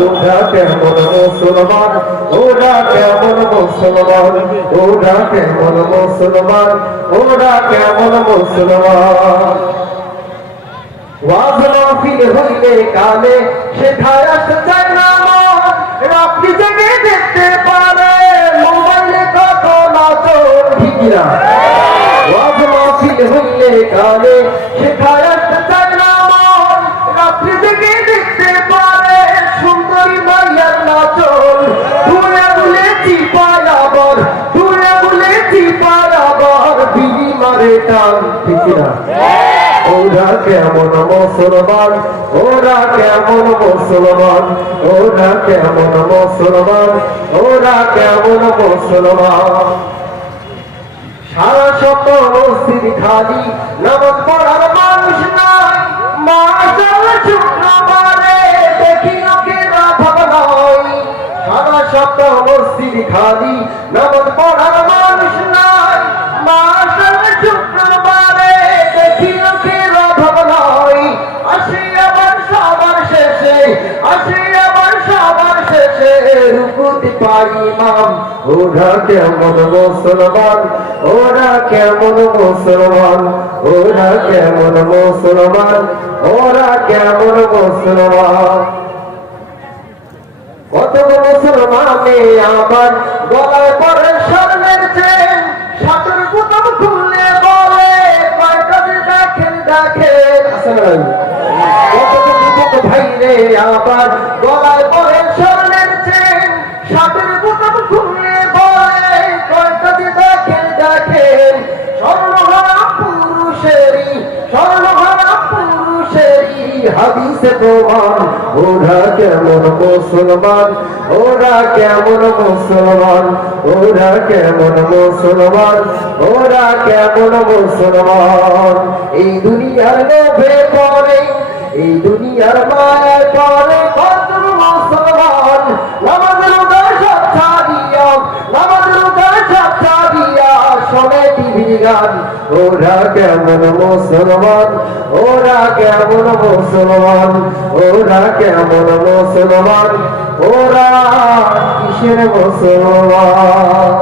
ওরা কেমন মুসলমান ওরা কেমন মুসলমান ওরা কেমন মুসলমান ওরা কেমন মুসলমান। ওয়াজ মাহফিল হইলে কালে সেথায় আসতে চায় না রাত্রি জেগে দেখতে পারে মোবাইলে কত নাচন ঠিকিরা ওয়াজ মাহফিল হইলে কালে সেথায় কেমন মুসলমান? ওরা কেমন মুসলমান? ওরা কেমন মুসলমান? ওরা কেমন মুসলমান? সারা শত মসজিদ খালি, নামাজ পড়ার মানুষ নাই। মাসাল শুক্রবারে দেখি লোকেরা ভাবনাই সারা শত মসজিদ খালি, নামাজ পড়ার রুকুতি পাই ইমাম ওরা কেমন মুসলমান, ওরা কেমন মুসলমান, ওরা কেমন মুসলমান, ওরা কেমন মুসলমান। কত মুসলমানে আমার গলায় পরে স্বর্ণের চেন, সাতের বোতাম খুলে বলে কয়টা যে দেখেন দেখেন। আসলে কত ভাই রে আমার হাদিসে প্রমাণ, ওরা কেমন মুসলমান, ওরা কেমন মুসলমান, ওরা কেমন মুসলমান, ওরা কেমন মুসলমান। এই দুনিয়ার লোভে পড়ে, এই দুনিয়ার মায়ায় পড়ে গান ওরা কেমন মুসলমান ওরা কেমন মুসলমান ওরা কেমন মুসলমান ওরা কিসের মুসলমান?